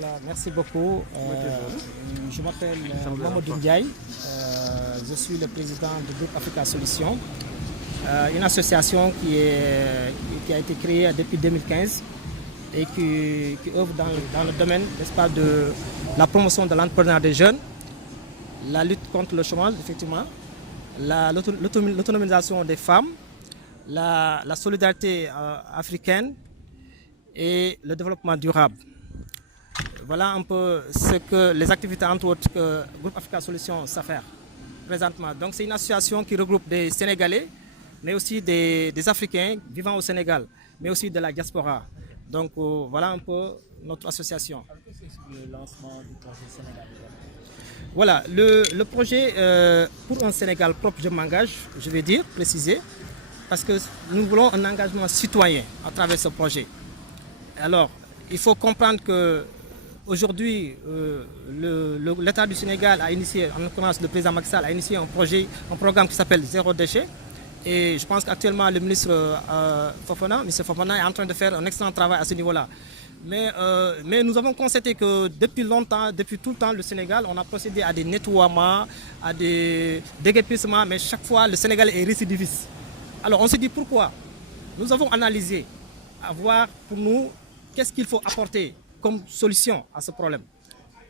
Voilà, merci beaucoup. Je m'appelle Mamadou Ndiaye. Je suis le président du groupe Africa Solutions, une association qui a été créée depuis 2015 et qui œuvre dans le domaine, n'est-ce pas, de la promotion de l'entrepreneuriat des jeunes, la lutte contre le chômage, effectivement, l'autonomisation des femmes, la solidarité africaine et le développement durable. Voilà un peu ce que les activités, entre autres, que le groupe Africa Solutions sait faire présentement. Donc c'est une association qui regroupe des Sénégalais, mais aussi des Africains vivant au Sénégal, mais aussi de la diaspora. Donc voilà un peu notre association. Le lancement du projet Sénégal. Voilà, le projet pour un Sénégal propre, je m'engage, je vais dire, préciser, parce que nous voulons un engagement citoyen à travers ce projet. Alors, il faut comprendre que aujourd'hui, l'État du Sénégal a initié, en l'occurrence le président Macky Sall a initié un programme qui s'appelle Zéro déchet. Et je pense qu'actuellement le ministre Fofana est en train de faire un excellent travail à ce niveau-là. Mais nous avons constaté que depuis tout le temps, le Sénégal, on a procédé à des nettoiements, à des déguerpissements, mais chaque fois le Sénégal est récidiviste. Alors on s'est dit pourquoi? Nous avons analysé, à voir pour nous qu'est-ce qu'il faut apporter comme solution à ce problème,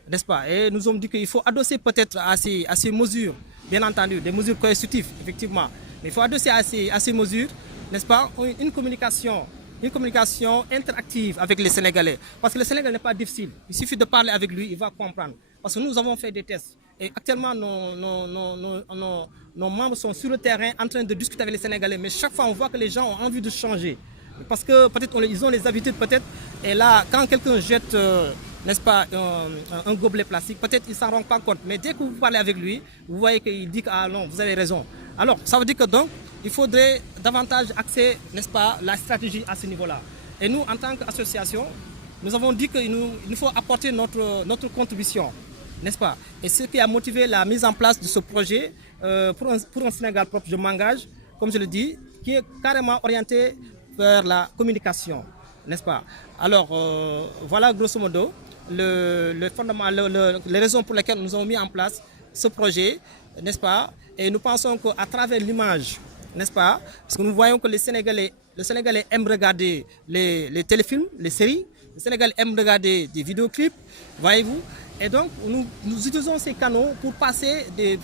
n'est-ce pas? Et nous avons dit qu'il faut adosser peut-être à ces mesures, bien entendu, des mesures coercitives, effectivement. Mais il faut adosser à ces mesures, n'est-ce pas, une communication interactive avec les Sénégalais. Parce que le Sénégal n'est pas difficile. Il suffit de parler avec lui, il va comprendre. Parce que nous avons fait des tests. Et actuellement, nos membres sont sur le terrain en train de discuter avec les Sénégalais. Mais chaque fois, on voit que les gens ont envie de changer. Parce que peut-être ils ont les habitudes, peut-être. Et là, quand quelqu'un jette, n'est-ce pas, un gobelet plastique, peut-être ils ne s'en rendent pas compte. Mais dès que vous parlez avec lui, vous voyez qu'il dit que ah non, vous avez raison. Alors, ça veut dire que donc, il faudrait davantage axer, n'est-ce pas, la stratégie à ce niveau-là. Et nous, en tant qu'association, nous avons dit qu'il nous faut apporter notre contribution, n'est-ce pas? Et ce qui a motivé la mise en place de ce projet pour un Sénégal propre, je m'engage, comme je le dis, qui est carrément orienté vers la communication, n'est-ce pas? Alors, voilà grosso modo les raisons pour lesquelles nous avons mis en place ce projet, n'est-ce pas? Et nous pensons qu'à travers l'image, n'est-ce pas? Parce que nous voyons que le Sénégalais aime regarder les téléfilms, les séries, le Sénégalais aime regarder des vidéoclips, voyez-vous? Et donc, nous utilisons ces canaux pour faire des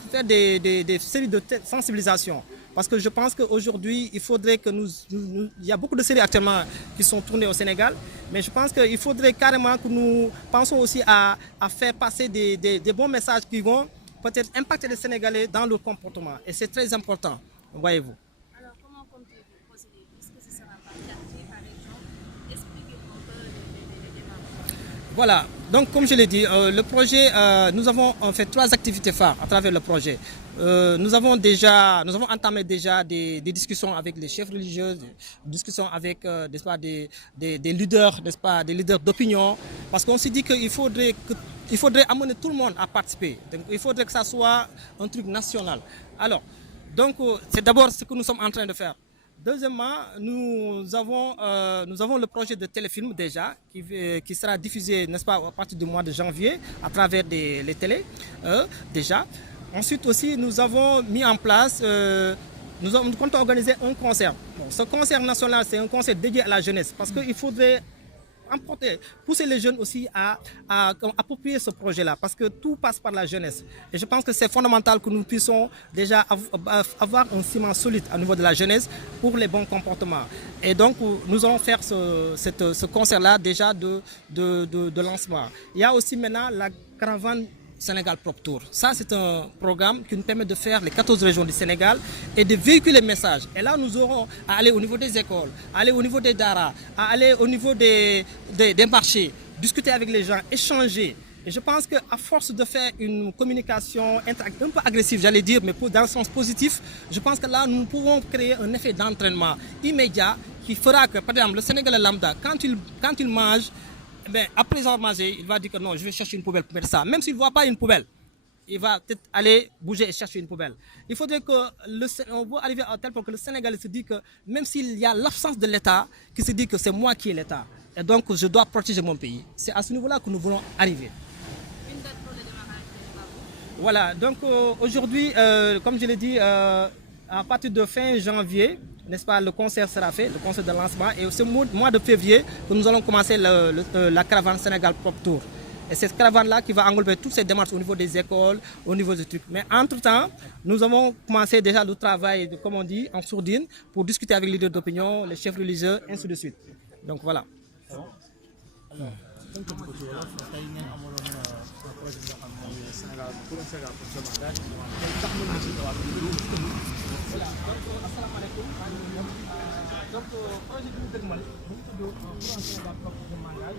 séries de sensibilisation. Parce que je pense qu'aujourd'hui, il faudrait que il y a beaucoup de séries actuellement qui sont tournées au Sénégal, mais je pense qu'il faudrait carrément que nous pensions aussi à faire passer des bons messages qui vont peut-être impacter les Sénégalais dans leur comportement. Et c'est très important, voyez-vous. Alors, comment comptez-vous procéder? Est-ce que ce sera par quartier, par région? Expliquez-nous un peu les démarches. Voilà, donc comme je l'ai dit, le projet, nous avons fait 3 activités phares à travers le projet. Nous avons entamé déjà des discussions avec les chefs religieux, des discussions avec n'est-ce pas, des leaders, n'est-ce pas, des leaders d'opinion, parce qu'on s'est dit qu'il faudrait amener tout le monde à participer. Donc, il faudrait que ça soit un truc national. Alors, donc c'est d'abord ce que nous sommes en train de faire. Deuxièmement, nous avons le projet de téléfilm déjà qui sera diffusé, n'est-ce pas, à partir du mois de janvier à travers les télés déjà. Ensuite aussi, nous avons mis en place, nous comptons organiser un concert. Bon, ce concert national, c'est un concert dédié à la jeunesse parce qu'il faudrait pousser les jeunes aussi à approprier ce projet-là parce que tout passe par la jeunesse. Et je pense que c'est fondamental que nous puissions déjà avoir un ciment solide au niveau de la jeunesse pour les bons comportements. Et donc, nous allons faire ce concert-là déjà de lancement. Il y a aussi maintenant la caravane Sénégal Propre Tour. Ça, c'est un programme qui nous permet de faire les 14 régions du Sénégal et de véhiculer les messages. Et là, nous aurons à aller au niveau des écoles, à aller au niveau des daras, à aller au niveau des marchés, discuter avec les gens, échanger. Et je pense qu'à force de faire une communication un peu agressive, j'allais dire, mais dans le sens positif, je pense que là, nous pouvons créer un effet d'entraînement immédiat qui fera que, par exemple, le Sénégalais lambda, quand il mange, mais après avoir mangé, il va dire que non, je vais chercher une poubelle pour mettre ça. Même s'il ne voit pas une poubelle, il va peut-être aller bouger et chercher une poubelle. Il faudrait on va arriver à tel point que le Sénégalais se dit que même s'il y a l'absence de l'État, qu'il se dit que c'est moi qui ai l'État. et donc je dois protéger mon pays. C'est à ce niveau-là que nous voulons arriver. Une date pour le démarrage des travaux? Voilà, donc aujourd'hui, comme je l'ai dit, à partir de fin janvier, n'est-ce pas, le concert sera fait, le concert de lancement, et c'est au mois de février que nous allons commencer la caravane Sénégal Pop Tour. Et cette caravane-là qui va englober toutes ces démarches au niveau des écoles, au niveau du truc. Mais entre-temps, nous avons commencé déjà le travail, comme on dit, en sourdine, pour discuter avec les leaders d'opinion, les chefs religieux, ainsi de suite. Donc voilà. Alors, tënk ko ci wolof tey ngeen amaloon projet bi nga xam ne mooy Sénégal pour un Sénégal pour demandage tey tax mën na ci ñëwaat Voilà, donc asalaamaaleykum. Donc projet bi ñu dëgmal mu ngi tudd pour un Sénégal pour demandage.